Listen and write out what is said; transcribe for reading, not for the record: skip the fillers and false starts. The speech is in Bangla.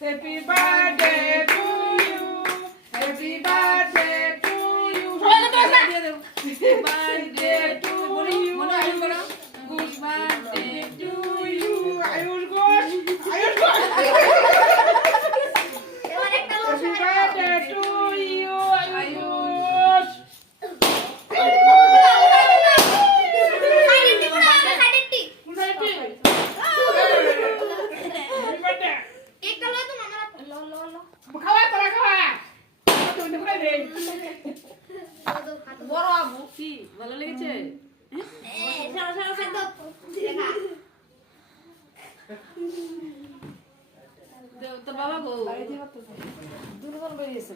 Happy birthday to you. Happy birthday to you. Happy birthday to you. Good birthday to you. Ayush Ghosh. Ayush Ghosh. Happy birthday to you. Ayush Ghosh. খাওয়া তোরা খাওয়া তুমি তো খাই দে বড় আবু কি ভালো লেগেছে সারা সারা খাদ্য দেখা তোর বাবা গো বাড়ি থেকে দুজন বেরিয়েছে